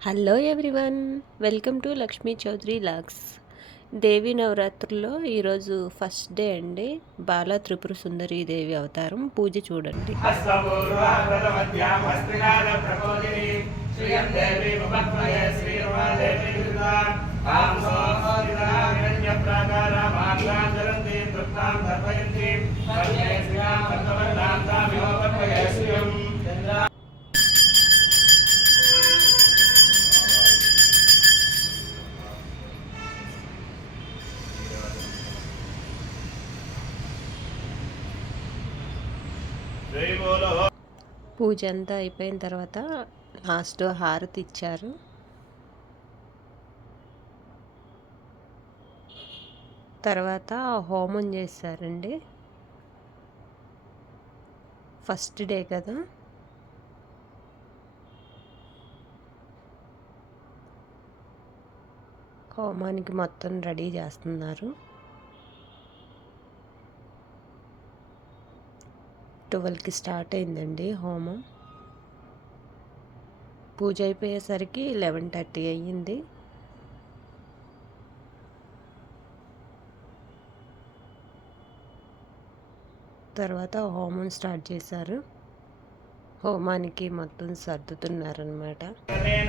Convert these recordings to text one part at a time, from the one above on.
Hello everyone welcome to Lakshmi Chowdary vlogs Devi నవరాత్రుల్లో ఈరోజు first day అండి బాల త్రిపుర సుందరి దేవి అవతారం పూజ చూడండి శ్రీయం పూజ అంతా అయిపోయిన తర్వాత లాస్ట్ హారతి ఇచ్చారు. తర్వాత హోమం చేశారండి. ఫస్ట్ డే కదా. హోమానికి మొత్తం రెడీ చేస్తున్నారు. ట్వెల్వ్కి స్టార్ట్ అయిందండి హోమం. పూజ అయిపోయేసరికి లెవెన్ థర్టీ అయ్యింది. తర్వాత హోమం స్టార్ట్ చేశారు. హోమానికి మొత్తం సర్దుతున్నారనమాట तेन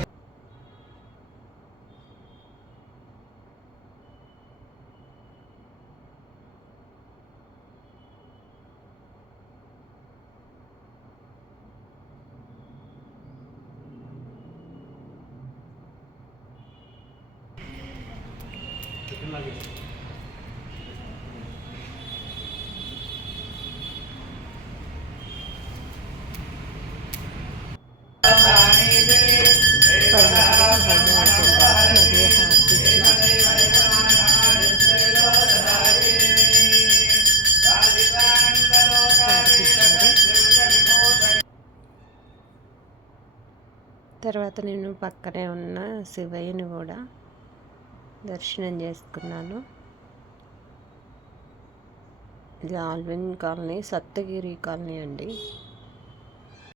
ఇచ్చారు తర్వాత నేను పక్కనే ఉన్న శివయ్యని కూడా దర్శనం చేసుకున్నాను. ఇది ఆల్విన్ కాలనీ సప్తగిరి కాలనీ అండి.